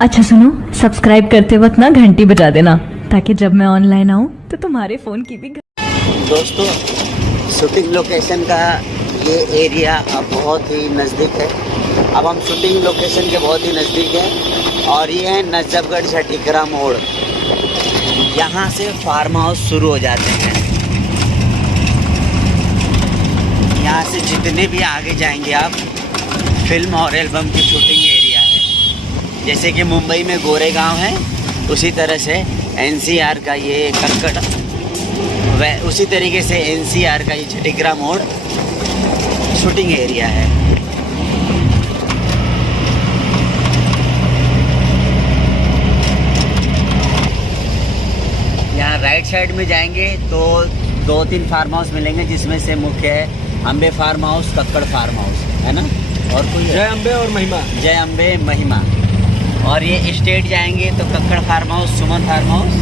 अच्छा सुनो, सब्सक्राइब करते वक्त ना घंटी बजा देना ताकि जब मैं ऑनलाइन आऊँ तो तुम्हारे फ़ोन की भी दोस्तों, शूटिंग लोकेशन का ये एरिया अब बहुत ही नज़दीक है। अब हम शूटिंग लोकेशन के बहुत ही नज़दीक हैं और ये है नजफगढ़ झटिकरा मोड़। यहाँ से फार्म हाउस शुरू हो जाते हैं। यहाँ से जितने भी आगे जाएंगे आप, फिल्म और एल्बम की शूटिंग एरिया है। जैसे कि मुंबई में गोरेगांव है, उसी तरह से एनसीआर का ये कक्कड़, वह उसी तरीके से एनसीआर का ये झटिकरा मोड़ शूटिंग एरिया है। यहाँ राइट साइड में जाएंगे तो 2-3 फार्म हाउस मिलेंगे, जिसमें से मुख्य है Ambe farm house, Kakkar farm house, है ना, और कोई जय अम्बे और महिमा, जय अम्बे महिमा। और ये स्टेट जाएंगे तो Kakkar farm house, Suman farm house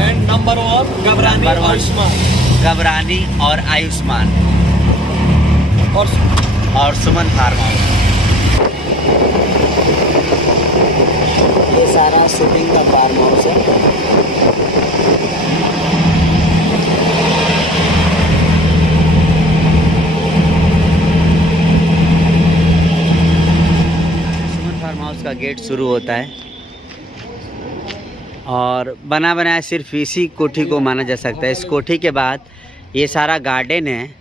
and number 1 Ghabrani और आयुष्मान, घबरानी और आयुष्मान और और सुमन फार्म हाउस। ये सारा शूटिंग का फार्म हाउस है। सुमन फार्म हाउस का गेट शुरू होता है और बना बनाया सिर्फ इसी कोठी को माना जा सकता है। इस कोठी के बाद ये सारा गार्डन है।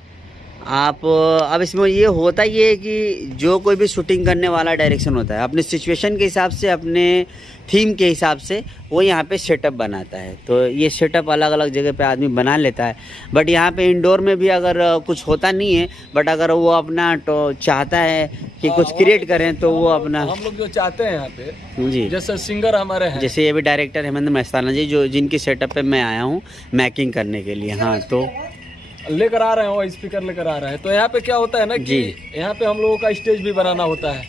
आप अब इसमें ये होता ही है कि जो कोई भी शूटिंग करने वाला डायरेक्शन होता है, अपने सिचुएशन के हिसाब से, अपने थीम के हिसाब से वो यहाँ पे सेटअप बनाता है। तो ये सेटअप अलग अलग जगह पे आदमी बना लेता है। बट यहाँ पे इंडोर में भी अगर कुछ होता नहीं है, बट अगर वो अपना तो चाहता है कि कुछ क्रिएट करें तो वो अपना, हम लोग जो चाहते हैं यहाँ पे, जी, जैसे सिंगर हमारे हैं, जैसे ये भी डायरेक्टर हेमंत मस्ताना जी, जो जिनकी सेटअप पे मैं आया हूँ मैकिंग करने के लिए। हाँ, तो लेकर आ रहे हैं, वो स्पीकर लेकर आ रहे हैं। तो यहाँ पे क्या होता है ना कि यहाँ पे हम लोगों का स्टेज भी बनाना होता है,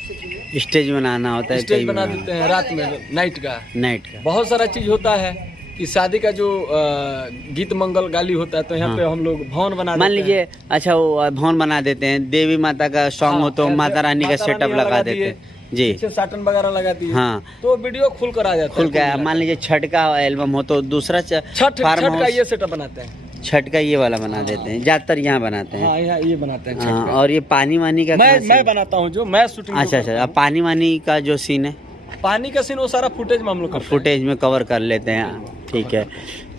स्टेज बनाना होता है, स्टेज बना देते हैं रात में, नाइट का बहुत सारा चीज होता है कि शादी का जो गीत मंगल गाली होता है, तो यहाँ पे हम लोग भवन बना मान देते लीजिए, अच्छा वो भवन बना देते हैं, देवी माता का सॉन्ग हो तो माता रानी का सेटअप लगा देते हैं जी, पीछे साटन वगैरह लगाती है। हाँ, तो वीडियो खुल कर आ जाता है, खुल गया। मान लीजिए छठ का एल्बम हो तो दूसरा छठ का ये सेटअप बनाते हैं, छठ का ये वाला बना देते हैं, ज्यादातर यहाँ बनाते हैं। हाँ, यहाँ ये बनाते हैं। हाँ, और ये पानी वानी का मैं बनाता हूँ, जो मैं शूटिंग। अच्छा, अब पानी वानी का जो सीन है, पानी का सीन वो सारा फुटेज में हम लोग फुटेज में कवर कर लेते हैं। ठीक है,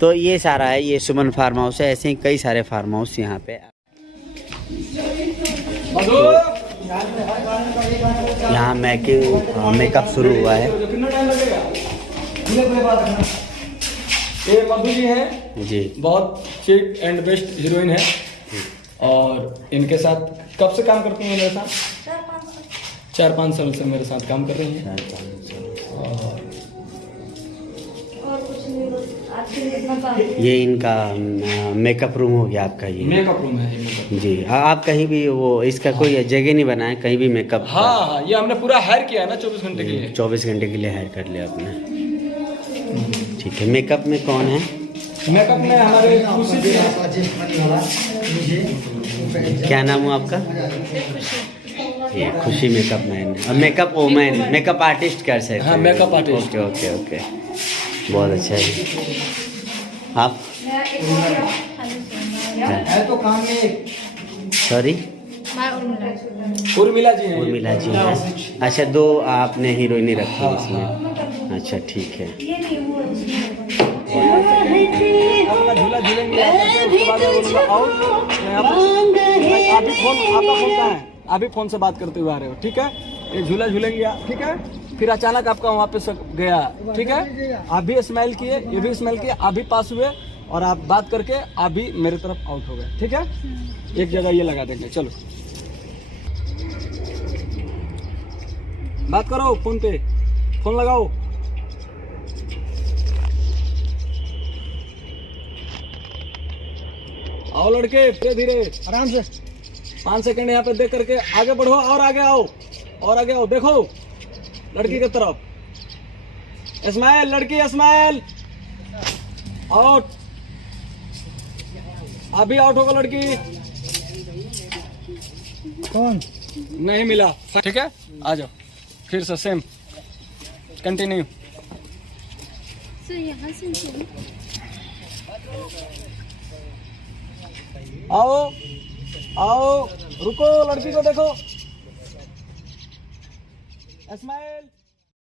तो ये सारा है, ये सुमन फार्म हाउस है। ऐसे ही कई सारे फार्म हाउस यहाँ पे। यहाँ मेकअप शुरू हुआ है ये मधु जी हैं जी, बहुत चिक एंड बेस्ट हीरोइन है। और इनके साथ कब से काम करती हैं मेरे साथ? 4-5 साल से मेरे साथ काम कर रही हैं। ये इनका मेकअप रूम हो गया आपका, ये मेकअप रूम है ये मेकअप। जी। आप कहीं भी वो इसका कोई जगह नहीं बनाया, कहीं भी मेकअप? हाँ, ये हमने पूरा हायर किया है ना 24 घंटे के लिए। 24 घंटे के लिए हायर कर लिया आपने। ठीक है, मेकअप में कौन है? मेकअप में हमारे खुशी जी हैं। क्या नाम हुआ आपका? ये खुशी मेकअप मैन और मेकअप वोमैन, मेकअप आर्टिस्ट कर सकते हैं। हाँ, मेकअप आर्टिस्ट। ओके, बहुत अच्छा है। आप सॉरी, उर्मिला जी हैं। उर्मिला जी हैं। अच्छा, 2 आपने हीरोइनी रखी है इसमें। अच्छा, ठीक है। अपना झूला झूलेंगे, उसके बाद मैं बोलूँगा आओ यहाँ पर। अभी फोन, आपका फोन कहाँ है? अभी फोन से बात करते हुए आ रहे हो, ठीक है? ये झूला झूलेंगे, ठीक है? फिर अचानक आपका वहाँ पे गया, ठीक है? आप भी स्माइल किए, ये भी स्माइल किए, आप भी पास हुए और आप बात करके आप भी मेरे तरफ आउट हो गए, ठीक है? एक जगह ये लगा देंगे। चलो बात करो, फोन पे फोन लगाओ। आओ लड़के, धीरे धीरे आराम से 5 सेकंड यहाँ पे देख करके आगे बढ़ो, और आगे आओ, और आगे आओ। देखो लड़की की तरफ, स्माइल, लड़की स्माइल, आउट। अभी आउट होगा लड़की। कौन? नहीं मिला, ठीक है, आ जाओ फिर से सेम। कंटिन्यू। सर यहाँ से चलो। आओ आओ, रुको, लड़की को देखो, स्माइल।